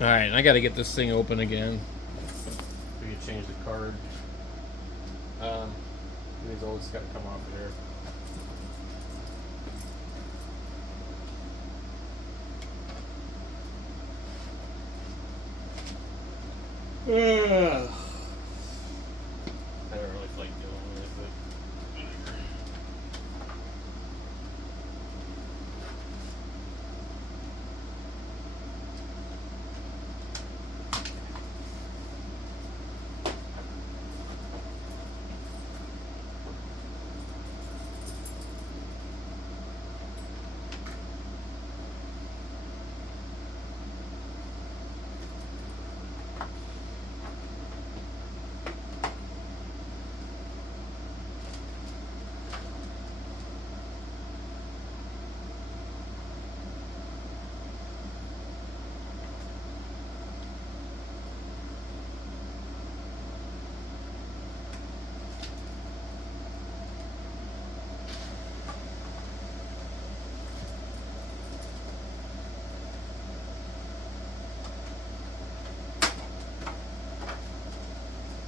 Alright, I gotta get this thing open again. We can change the card. These always gotta come off of there. I don't really like dealing with it, but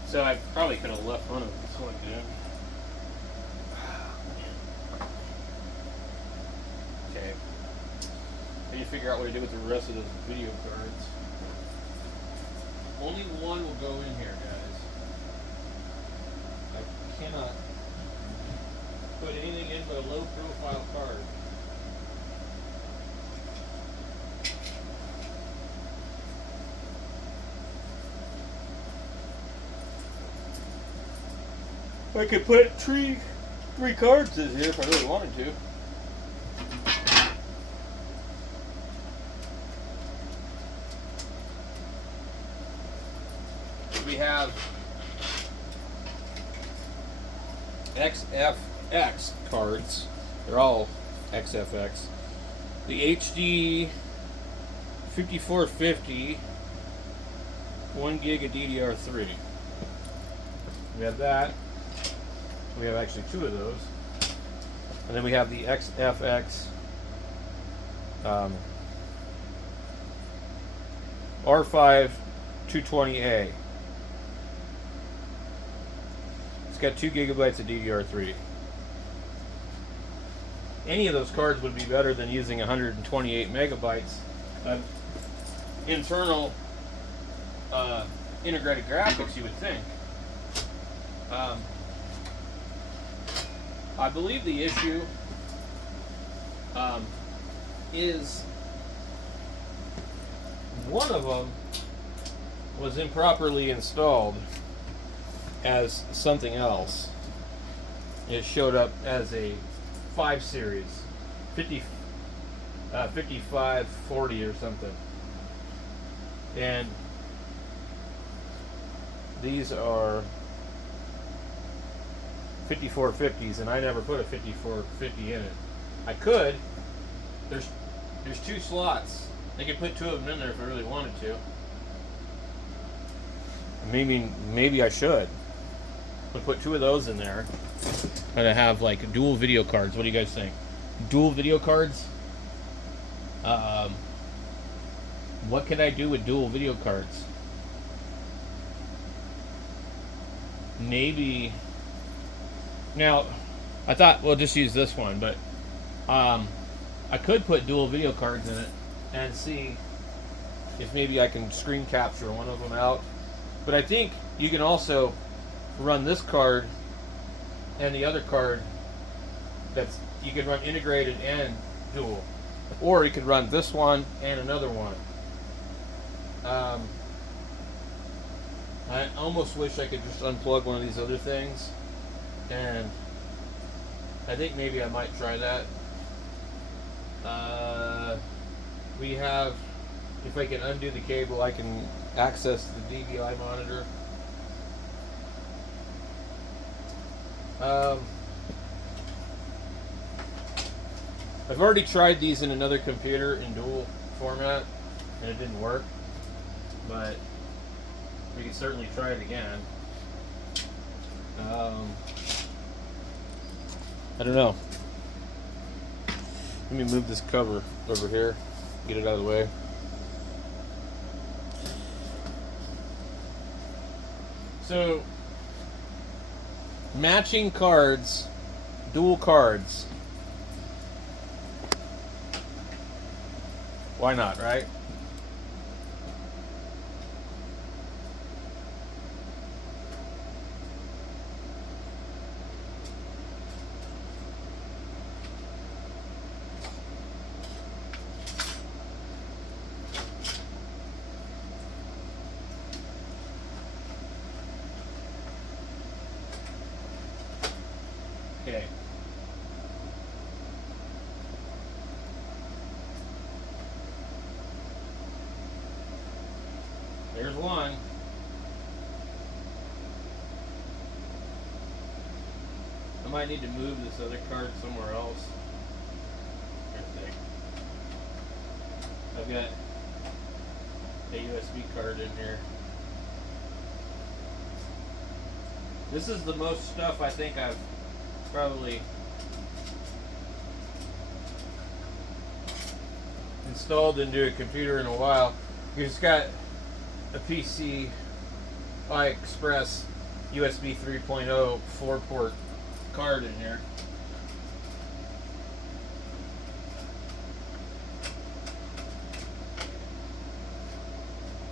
so I probably could have left one of them plugged in. Okay. I need to figure out what to do with the rest of those video cards. Only one will go in here, guys. I cannot put anything in but a low profile card. I could put three cards in here if I really wanted to. We have XFX cards. They're all XFX. The HD 5450, 1 gig of DDR3. We have that. We have actually two of those. And then we have the XFX R5 220A. It's got 2 gigabytes of DDR3. Any of those cards would be better than using 128 megabytes of internal integrated graphics, you would think. I believe the issue is one of them was improperly installed as something else. It showed up as a 5 series, 5540 or something. And these are 5450s, and I never put a 5450 in it. I could. There's two slots. I could put two of them in there if I really wanted to. Maybe I should. I'll put two of those in there. And I have like dual video cards. What do you guys think? Dual video cards? What can I do with dual video cards? Maybe. Now, I thought we'll just use this one, but I could put dual video cards in it and see if maybe I can screen capture one of them out. But I think you can also run this card and the other card. You could run integrated and dual, or you could run this one and another one. I almost wish I could just unplug one of these other things, and I think maybe I might try that. We have, if I can undo the cable, I can access the DVI monitor. I've already tried these in another computer in dual format, and it didn't work, but we can certainly try it again. I don't know. Let me move this cover over here, get it out of the way. So, matching cards, dual cards. Why not, right? Okay. There's one. I might need to move this other card somewhere else. I've got a USB card in here. This is the most stuff I think I've probably installed into a computer in a while. It's got a PCI Express USB 3.0 4-port card in here.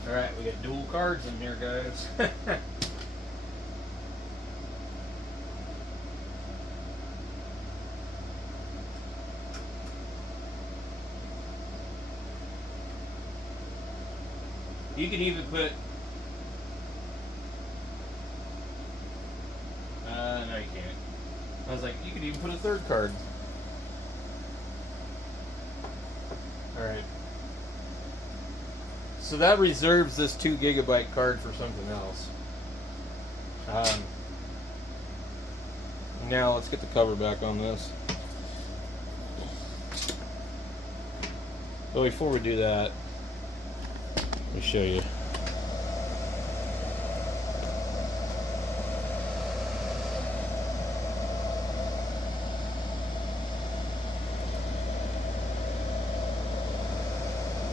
Alright, we got dual cards in here, guys. You could even put... no you can't. I was like, you could even put a third card. Alright. So that reserves this 2 GB card for something else. Now let's get the cover back on this. But before we do that, let me show you.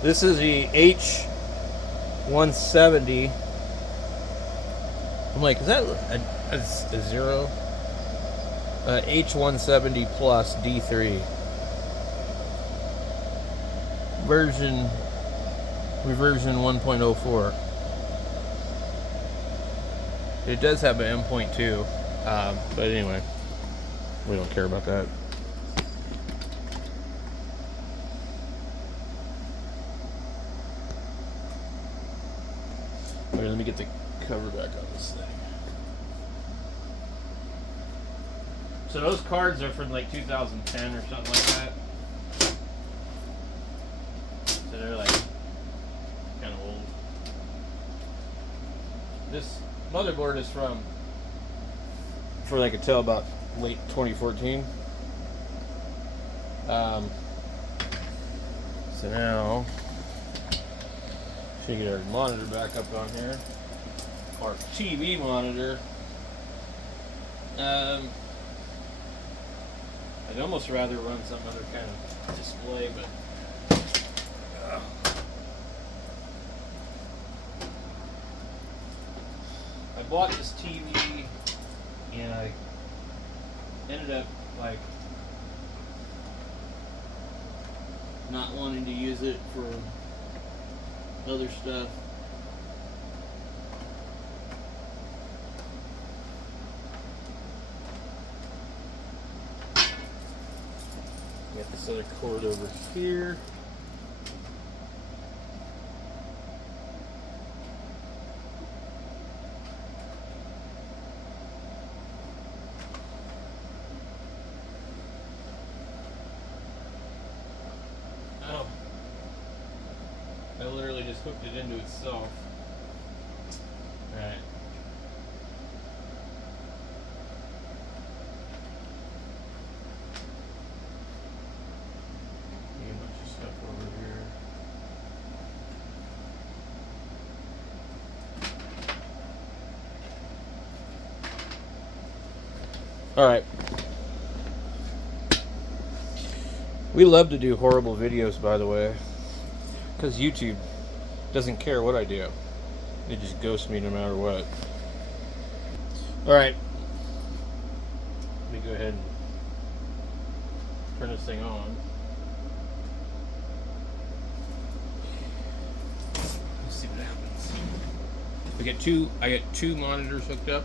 This is the H170. I'm like, is that a zero? H170 plus D3 version 1.04. It does have an M.2, but anyway, we don't care about that. Okay, let me get the cover back on this thing. So those cards are from like 2010 or something like that. So they're like kind of old. This motherboard is from, for I could tell, about late 2014. So now, should get our monitor back up on here. Our TV monitor. I'd almost rather run some other kind of display, but I bought this TV and I ended up like not wanting to use it for other stuff. Got this other cord over here. Oh. I literally just hooked it into itself. Alright. A bunch of stuff over here. Alright. We love to do horrible videos, by the way, because YouTube doesn't care what I do. They just ghost me no matter what. All right. Let me go ahead and turn this thing on. Let's see what happens. I get two monitors hooked up.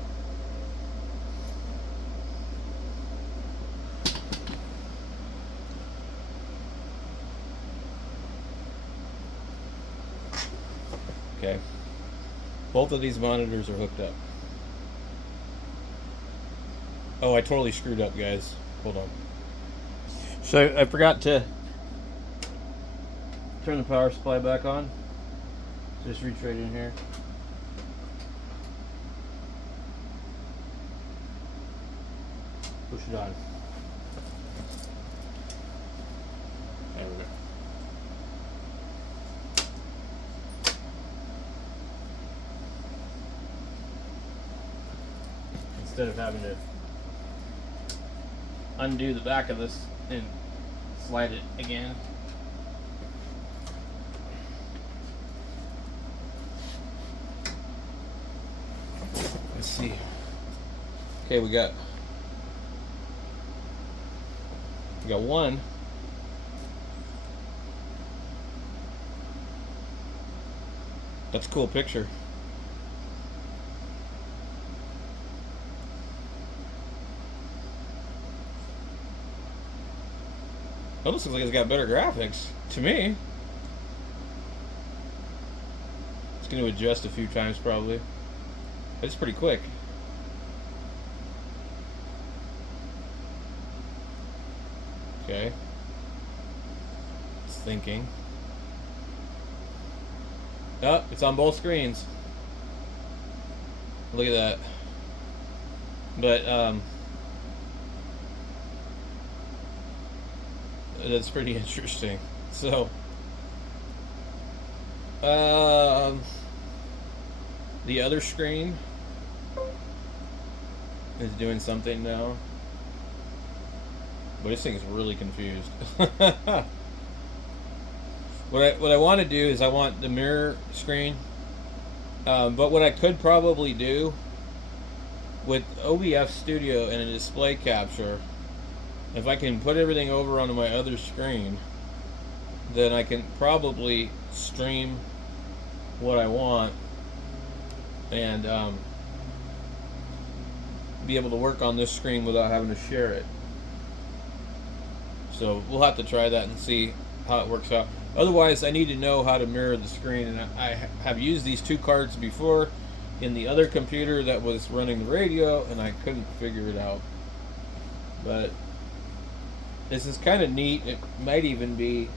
Okay. Both of these monitors are hooked up. Oh, I totally screwed up, guys. Hold on. So I forgot to turn the power supply back on. Just reach right in here. Push it on. There we go. Instead of having to undo the back of this and slide it again. Let's see. Okay, we got one. That's a cool picture. That looks like it's got better graphics to me. It's going to adjust a few times probably. It's pretty quick. Okay. It's thinking. Oh, it's on both screens. Look at that. But that's pretty interesting. So the other screen is doing something now, but this thing's really confused. What I want to do is I want the mirror screen, but what I could probably do with OBS Studio and a display capture, if I can put everything over onto my other screen, then I can probably stream what I want and be able to work on this screen without having to share it. So we'll have to try that and see how it works out. Otherwise, I need to know how to mirror the screen, and I have used these two cards before in the other computer that was running the radio, and I couldn't figure it out. But this is kind of neat. It might even be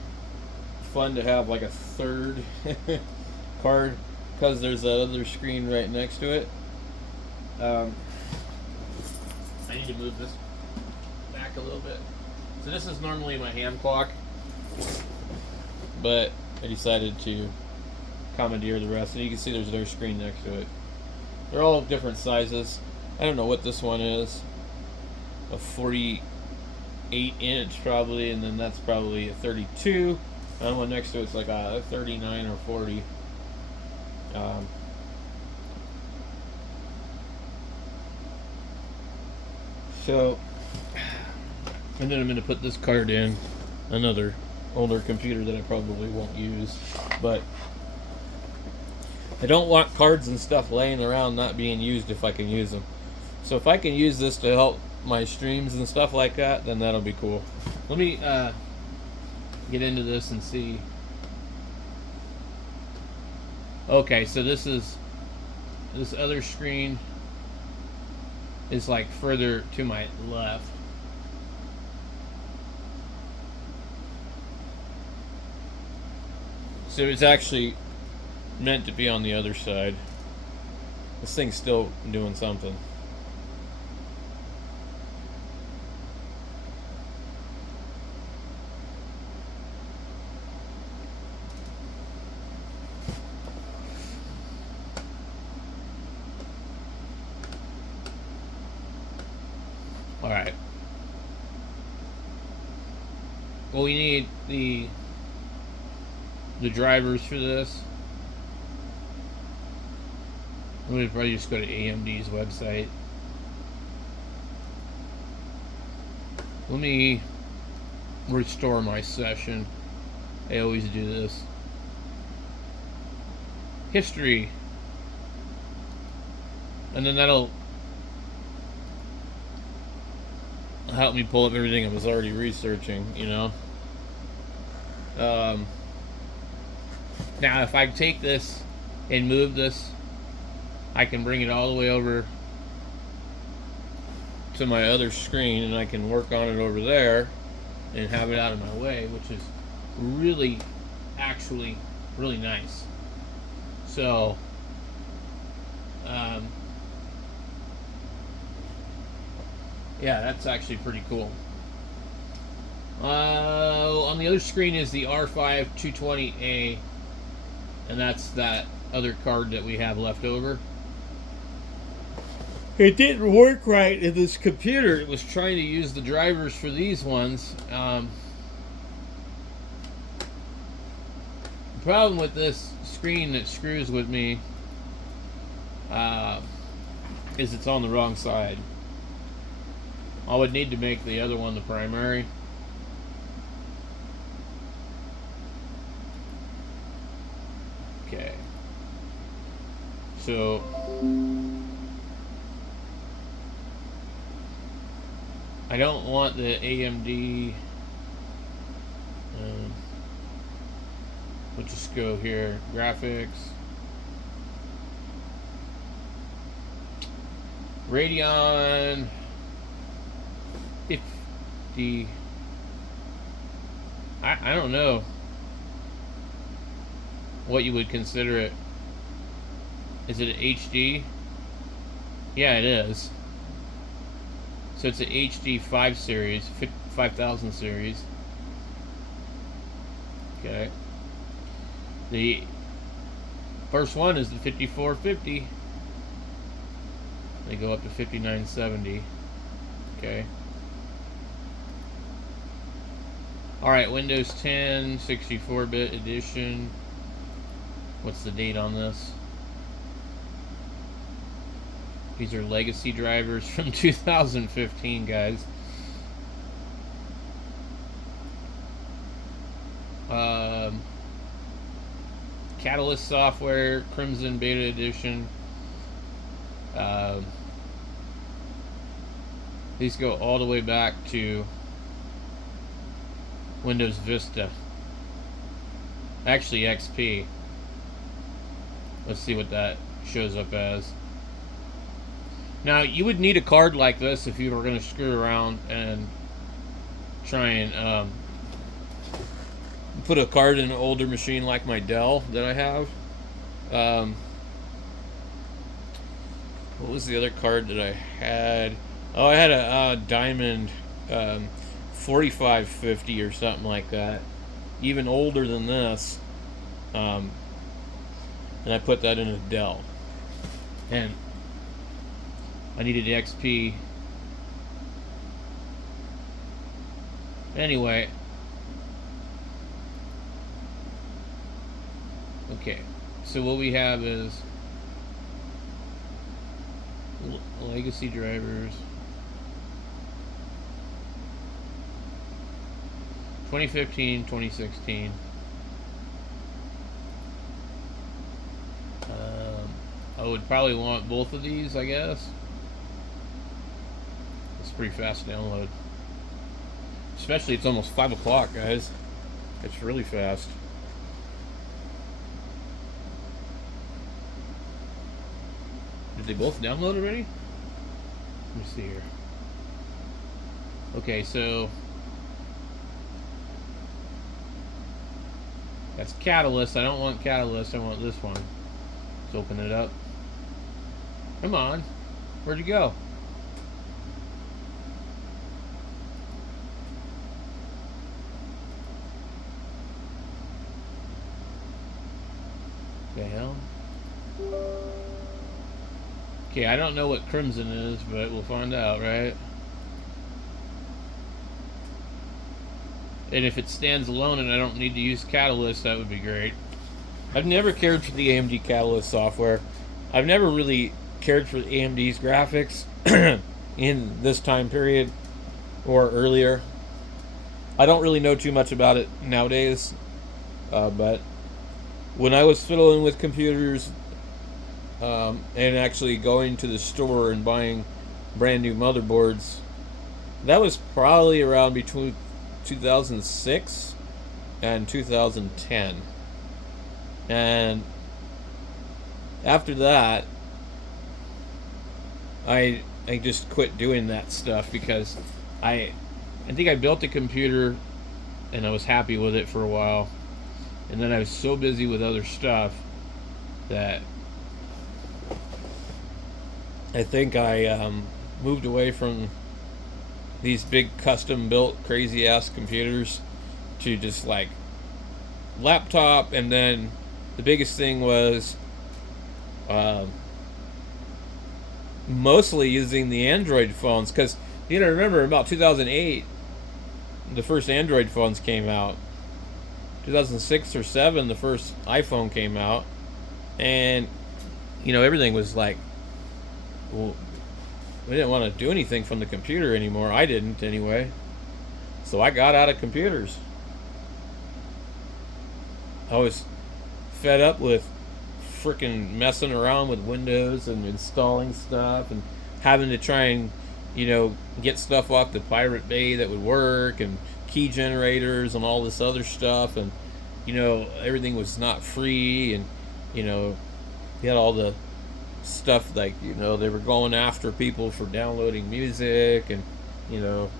fun to have like a third card because there's that other screen right next to it. I need to move this back a little bit. So this is normally my hand clock, but I decided to commandeer the rest. And you can see there's another screen next to it. They're all different sizes. I don't know what this one is. A 48-inch probably, and then that's probably a 32. And one next to it's like a 39 or 40. So, and then I'm going to put this card in another older computer that I probably won't use, but I don't want cards and stuff laying around not being used if I can use them. So if I can use this to help my streams and stuff like that, then that'll be cool. Let me get into this and see. Okay, so this other screen is like further to my left. So it's actually meant to be on the other side. This thing's still doing something. Alright. Well, we need the drivers for this. I'm going to probably just go to AMD's website. Let me restore my session. I always do this. History. And then that'll help me pull up everything I was already researching, you know. Now, if I take this and move this, I can bring it all the way over to my other screen, and I can work on it over there and have it out of my way, which is really, actually, really nice. So, yeah, that's actually pretty cool. On the other screen is the R5 220A, and that's that other card that we have left over. It didn't work right in this computer. It was trying to use the drivers for these ones. The problem with this screen that screws with me is it's on the wrong side. I would need to make the other one the primary. Okay. So I don't want the AMD. We'll just go here. Graphics. Radeon 50. I don't know what you would consider it. Is it an HD? Yeah, it is. So it's an HD 5 series, 5000 series. Okay. The first one is the 5450. They go up to 5970. Okay. Alright, Windows 10, 64-bit edition. What's the date on this? These are legacy drivers from 2015, guys. Catalyst software, Crimson Beta Edition. These go all the way back to Windows Vista. Actually, XP. Let's see what that shows up as. Now, you would need a card like this if you were going to screw around and try and put a card in an older machine like my Dell that I have. What was the other card that I had? Oh, I had a Diamond 4550 or something like that. Even older than this. And I put that in a Dell. And I needed XP. Anyway. Okay. So what we have is legacy drivers. 2015, 2016. I would probably want both of these, I guess. It's pretty fast download. Especially it's almost 5 o'clock, guys. It's really fast. Did they both download already? Let me see here. Okay, so that's Catalyst. I don't want Catalyst. I want this one. Let's open it up. Come on. Where'd you go? The hell? Okay, I don't know what Crimson is, but we'll find out, right? And if it stands alone and I don't need to use Catalyst, that would be great. I've never cared for the AMD Catalyst software. I've never really cared for AMD's graphics in this time period. or earlier. I don't really know too much about it nowadays, but when I was fiddling with computers and actually going to the store and buying brand new motherboards, that was probably around between 2006 and 2010. And after that, I just quit doing that stuff because I think I built a computer and I was happy with it for a while, and then I was so busy with other stuff that I think I moved away from these big custom built crazy ass computers to just like laptop. And then the biggest thing was um, mostly using the Android phones, because you know, remember about 2008 the first Android phones came out. 2006 or 7 the first iPhone came out, and you know, everything was like, well, we didn't want to do anything from the computer anymore. I didn't anyway. So I got out of computers. I was fed up with freaking messing around with Windows and installing stuff and having to try and, you know, get stuff off the Pirate Bay that would work, and key generators and all this other stuff. And, you know, everything was not free. And, you know, you had all the stuff like, you know, they were going after people for downloading music, and, you know,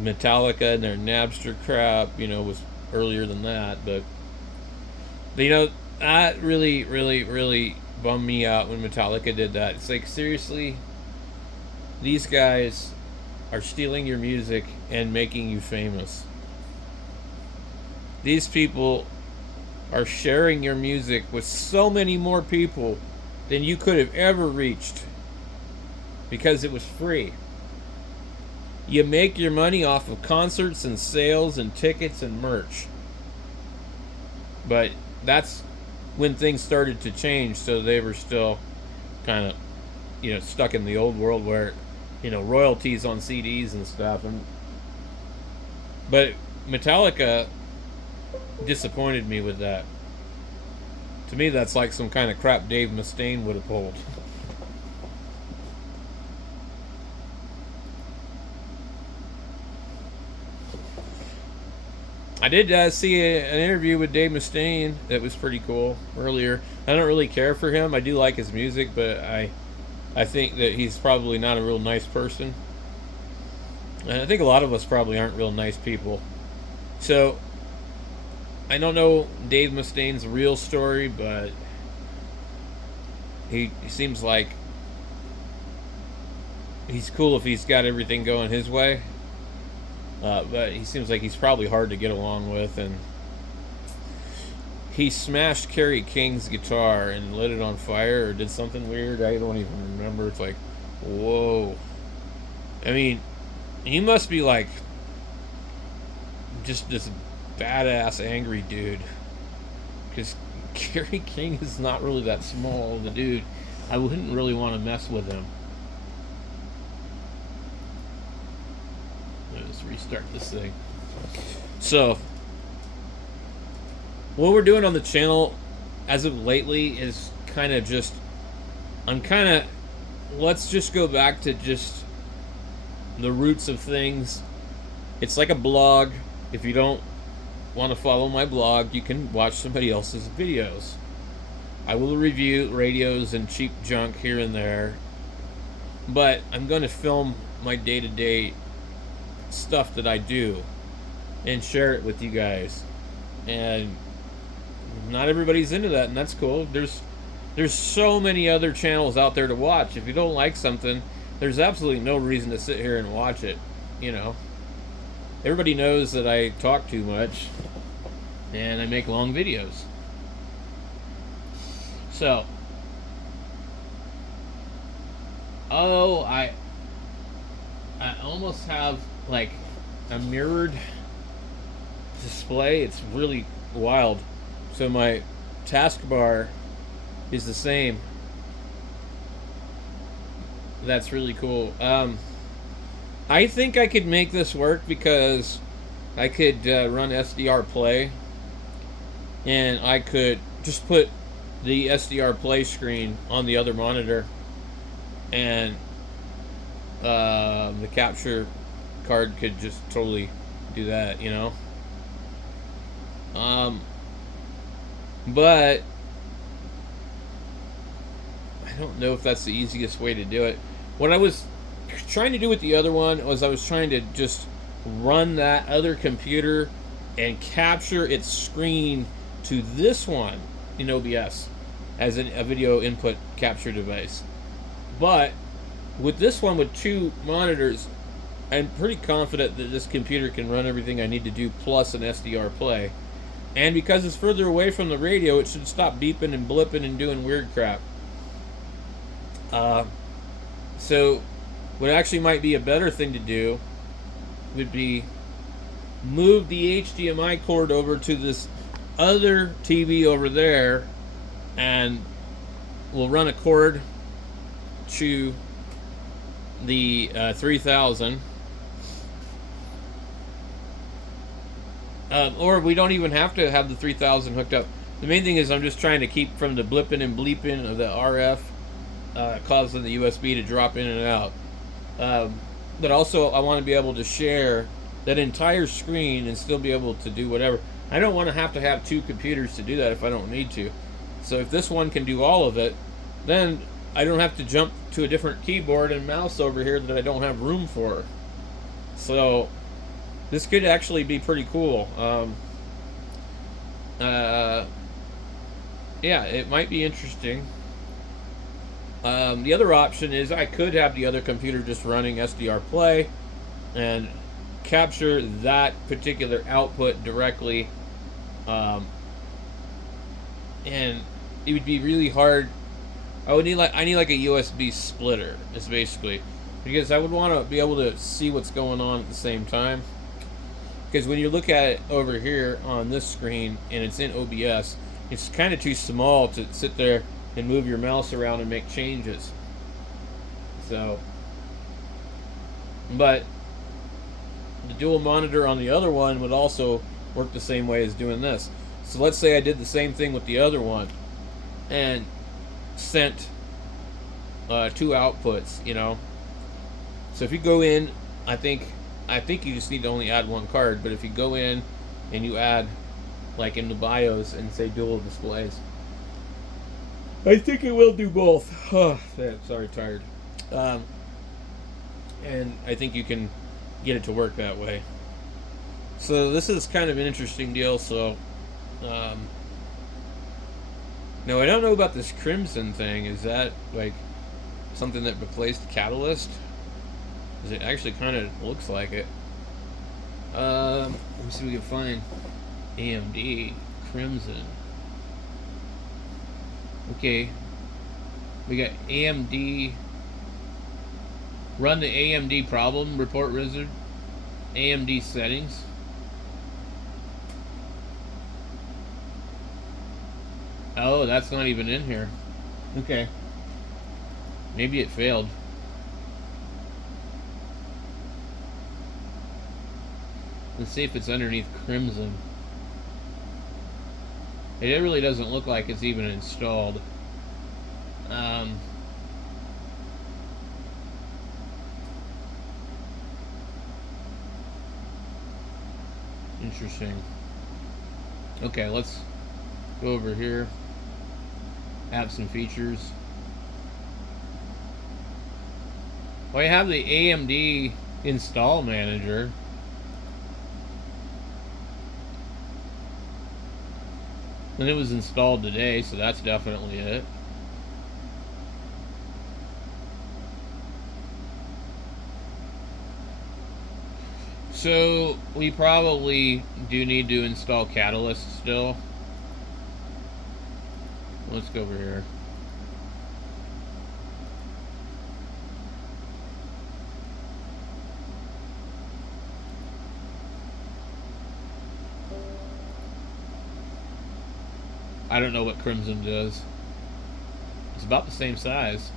Metallica and their Napster crap, you know, was earlier than that. But, you know, that really, really, really bummed me out when Metallica did that. It's like, seriously, these guys are stealing your music and making you famous. These people are sharing your music with so many more people than you could have ever reached because it was free. You make your money off of concerts and sales and tickets and merch. But that's when things started to change, so they were still kind of, you know, stuck in the old world where, you know, royalties on CDs and stuff. But Metallica disappointed me with that. To me, that's like some kind of crap Dave Mustaine would have pulled. I did see an interview with Dave Mustaine that was pretty cool earlier. I don't really care for him. I do like his music, but I think that he's probably not a real nice person. And I think a lot of us probably aren't real nice people. So I don't know Dave Mustaine's real story, but he seems like he's cool if he's got everything going his way. But he seems like he's probably hard to get along with, and he smashed Kerry King's guitar and lit it on fire or did something weird. I don't even remember. It's like, whoa. I mean, he must be like just this badass angry dude, because Kerry King is not really that small of a dude. I wouldn't really want to mess with him. Let's restart this thing. So, what we're doing on the channel as of lately is kind of just, let's just go back to just the roots of things. It's like a blog. If you don't want to follow my blog, you can watch somebody else's videos. I will review radios and cheap junk here and there, but I'm going to film my day-to-day stuff that I do and share it with you guys. And not everybody's into that, and that's cool. There's so many other channels out there to watch. If you don't like something, there's absolutely no reason to sit here and watch it. You know, everybody knows that I talk too much and I make long videos. So, I almost have like a mirrored display. It's really wild. So my taskbar is the same. That's really cool. I think I could make this work because I could run SDR Play, and I could just put the SDR Play screen on the other monitor, and the capture card could just totally do that, you know. But I don't know if that's the easiest way to do it. What I was trying to do with the other one was I was trying to just run that other computer and capture its screen to this one in OBS as a video input capture device. But with this one with two monitors, I'm pretty confident that this computer can run everything I need to do plus an SDR Play. And because it's further away from the radio, it should stop beeping and blipping and doing weird crap. So what actually might be a better thing to do would be move the HDMI cord over to this other TV over there, and we'll run a cord to the 3000. Or we don't even have to have the 3000 hooked up. The main thing is I'm just trying to keep from the blipping and bleeping of the RF causing the USB to drop in and out. But also I want to be able to share that entire screen and still be able to do whatever. I don't want to have two computers to do that if I don't need to. So if this one can do all of it, then I don't have to jump to a different keyboard and mouse over here that I don't have room for. So this could actually be pretty cool. Yeah, it might be interesting. The other option is I could have the other computer just running SDR Play and capture that particular output directly. And it would be really hard. I need like a USB splitter, is basically, because I would want to be able to see what's going on at the same time. Because when you look at it over here on this screen and it's in OBS, it's kind of too small to sit there and move your mouse around and make changes. So, but the dual monitor on the other one would also work the same way as doing this. So let's say I did the same thing with the other one and sent two outputs, you know. So if you go in, I think you just need to only add one card, but if you go in and you add, like in the BIOS, and say dual displays, I think it will do both. Sorry, tired. And I think you can get it to work that way. So this is kind of an interesting deal. So now I don't know about this Crimson thing. Is that like something that replaced Catalyst? Because it actually kind of looks like it. Let me see if we can find AMD Crimson. Okay, we got AMD. Run the AMD problem report wizard. AMD settings. Oh, that's not even in here. Okay. Maybe it failed. Let's see if it's underneath Crimson. It really doesn't look like it's even installed. Interesting. Okay, let's go over here. Apps and features. Well, I have the AMD install manager. And it was installed today, so that's definitely it. So we probably do need to install Catalyst still. Let's go over here. I don't know what Crimson does. It's about the same size.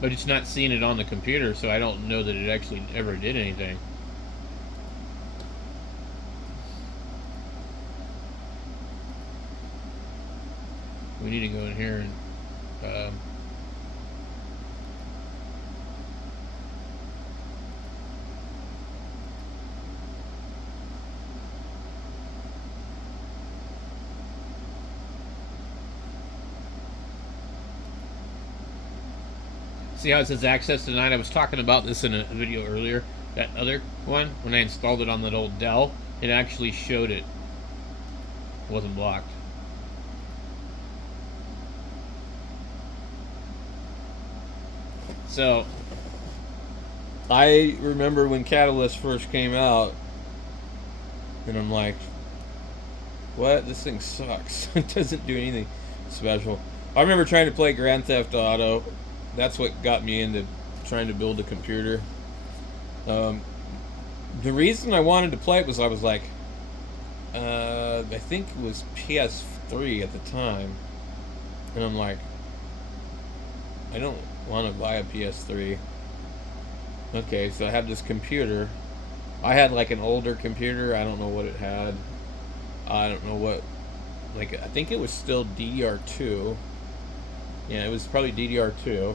but it's not seeing it on the computer, so I don't know that it actually ever did anything. We need to go in here and see how it says access denied? I was talking about this in a video earlier. That other one, when I installed it on that old Dell, it actually showed it wasn't blocked. So, I remember when Catalyst first came out, and I'm like, what? This thing sucks. It doesn't do anything special. I remember trying to play Grand Theft Auto. That's what got me into trying to build a computer. The reason I wanted to play it was I was like, I think it was PS3 at the time, and I'm like, I don't want to buy a PS3. Okay, so I have this computer. I had like an older computer. I don't know what it had. I don't know what. Like, I think it was still DDR2. Yeah, it was probably DDR2.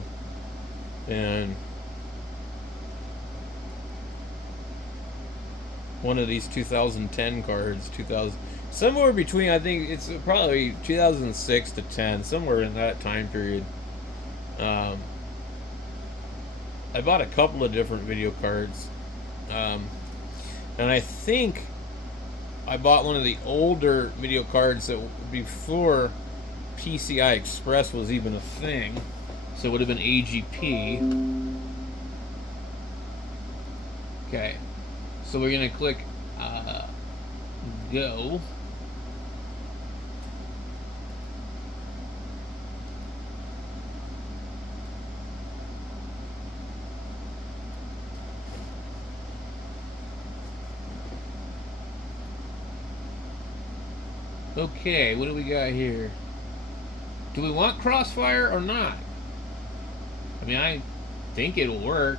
And one of these 2010 cards, somewhere between, I think it's probably 2006 to 10, somewhere in that time period. I bought a couple of different video cards, and I think I bought one of the older video cards that before PCI Express was even a thing, so it would have been AGP. Okay, so we're gonna click go. Okay, what do we got here? Do we want Crossfire or not? I mean, I think it'll work.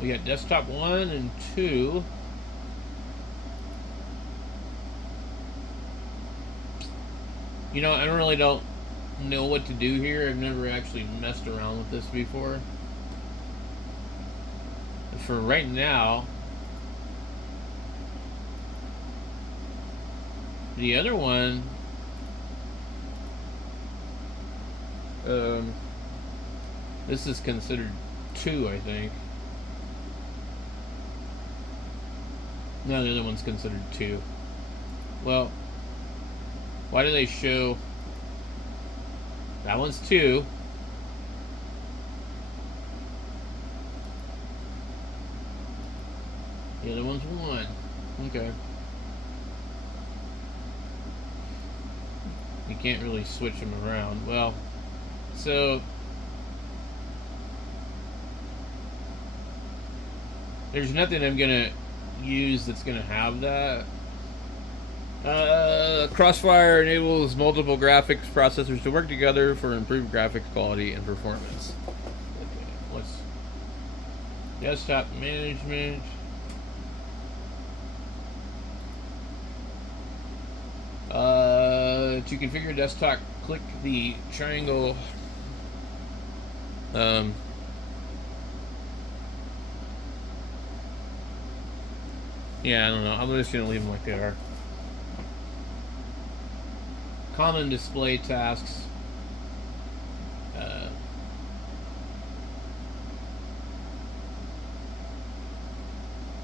We got desktop 1 and 2. You know, I really don't know what to do here. I've never actually messed around with this before. For right now, the other one, this is considered 2, I think. No, the other one's considered 2. Well, why do they show that one's 2? The other one's 1. Okay. You can't really switch them around. Well, so there's nothing I'm gonna use that's gonna have that. Crossfire enables multiple graphics processors to work together for improved graphics quality and performance. Okay, let's desktop management. To configure desktop, click the triangle. Yeah, I don't know. I'm just gonna leave them like they are. Common display tasks.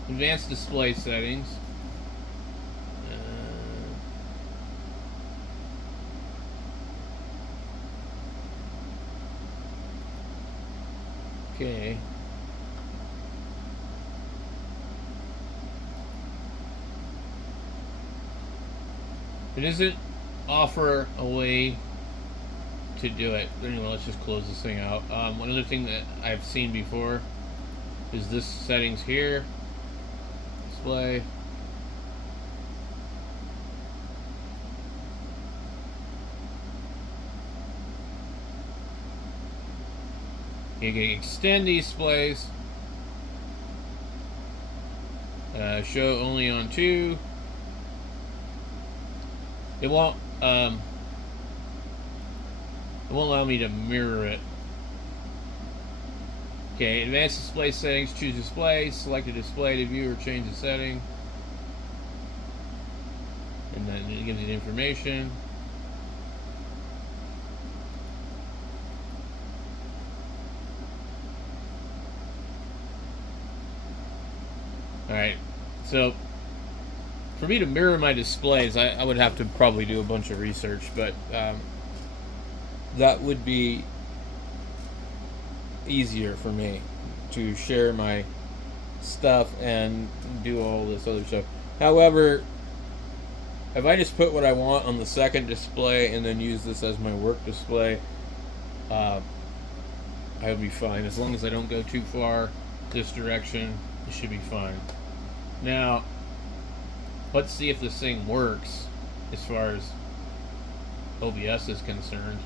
Advanced display settings. Okay. It doesn't offer a way to do it. Anyway, let's just close this thing out. One other thing that I've seen before is this settings here. Display. You can extend these displays. Show only on 2. It won't allow me to mirror it. Okay, advanced display settings, choose display, select a display to view or change the setting. And then it gives you the information. Alright, so for me to mirror my displays, I would have to probably do a bunch of research, but that would be easier for me to share my stuff and do all this other stuff. However, if I just put what I want on the second display and then use this as my work display, I would be fine. As long as I don't go too far this direction, it should be fine. Now, let's see if this thing works as far as OBS is concerned.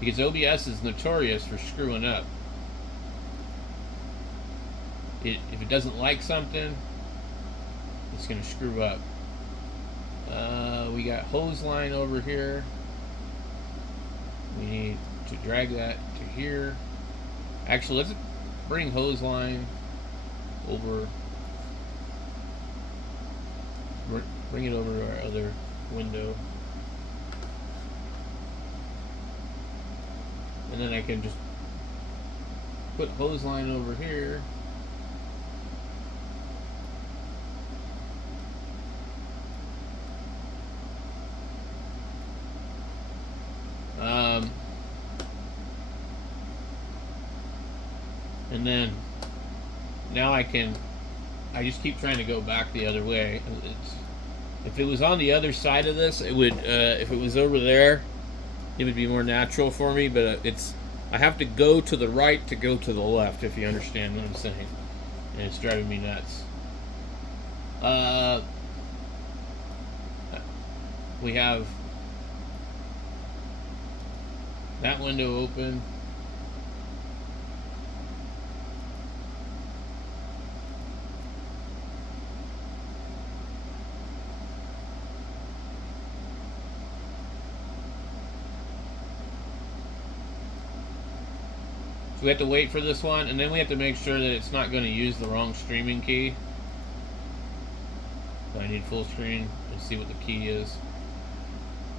Because OBS is notorious for screwing up. If it doesn't like something, it's going to screw up. We got hose line over here. We need to drag that to here. Actually, let's bring hose line over. Bring it over to our other window. And then I can just put hose line over here. And then now I just keep trying to go back the other way. If it was on the other side of this, it would, if it was over there, it would be more natural for me, but I have to go to the right to go to the left, if you understand what I'm saying. And it's driving me nuts. We have that window open. We have to wait for this one, and then we have to make sure that it's not going to use the wrong streaming key. So I need full screen and see what the key is.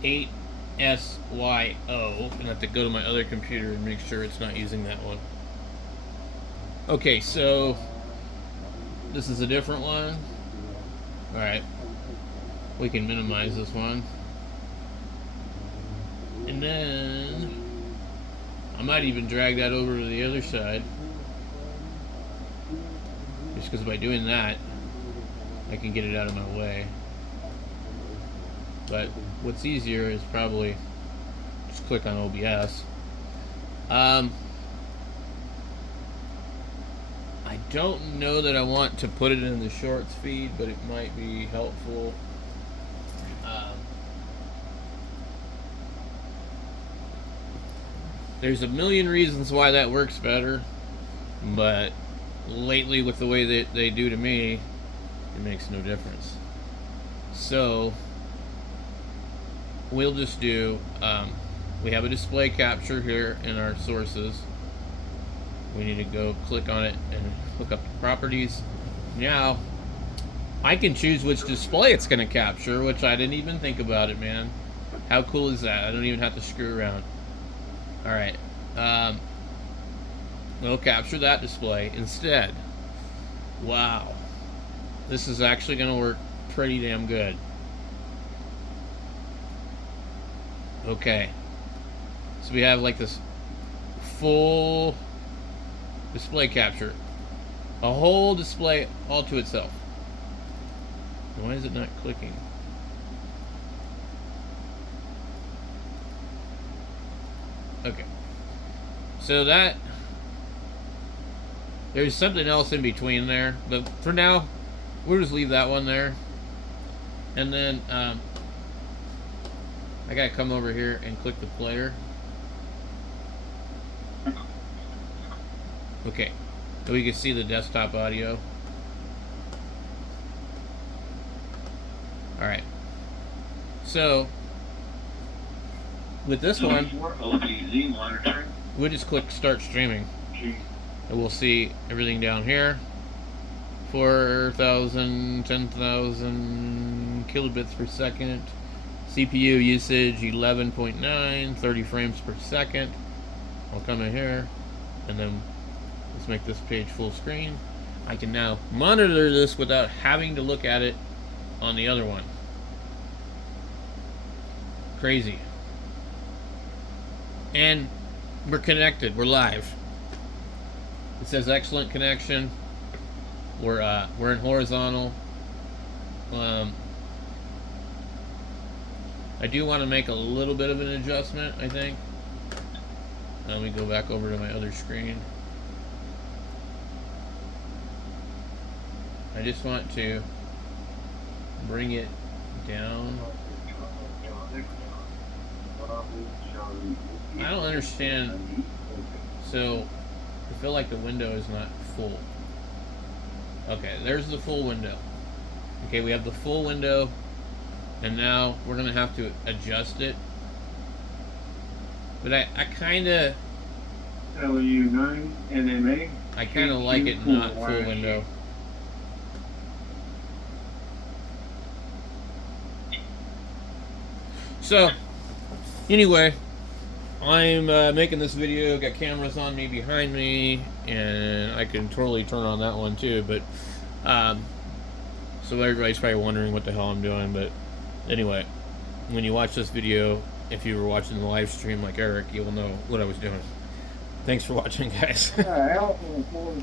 8SYO, and I have to go to my other computer and make sure it's not using that one. Okay, so this is a different one. Alright, we can minimize this one. And then I might even drag that over to the other side. Just because by doing that, I can get it out of my way. But what's easier is probably just click on OBS. I don't know that I want to put it in the shorts feed, but it might be helpful. There's a million reasons why that works better, but lately with the way that they do to me, it makes no difference. So we'll just do, we have a display capture here in our sources. We need to go click on it and hook up the properties. Now, I can choose which display it's going to capture, which I didn't even think about it, man. How cool is that? I don't even have to screw around. Alright, we'll capture that display instead. Wow. This is actually going to work pretty damn good. Okay. So we have like this full display capture. A whole display all to itself. Why is it not clicking? Okay. So that, there's something else in between there, but for now, we'll just leave that one there. And then, I gotta come over here and click the player. Okay, so we can see the desktop audio. All right. So with this one, we'll just click start streaming, and we'll see everything down here. 4,000, 10,000 kilobits per second. CPU usage 11.9, 30 frames per second. I'll come in here, and then let's make this page full screen. I can now monitor this without having to look at it on the other one. Crazy. And we're connected. We're live. It says excellent connection. We're in horizontal. I do want to make a little bit of an adjustment, I think. Let me go back over to my other screen. I just want to bring it down. I don't understand. So I feel like the window is not full. Okay, there's the full window. Okay, we have the full window, and now we're gonna have to adjust it. But I kind of LU9 NMA. I kind of like it not full window. So anyway, I'm making this video, got cameras on me behind me, and I can totally turn on that one too, but so everybody's probably wondering what the hell I'm doing. But anyway, when you watch this video, if you were watching the live stream like Eric, you will know what I was doing. Thanks for watching, guys.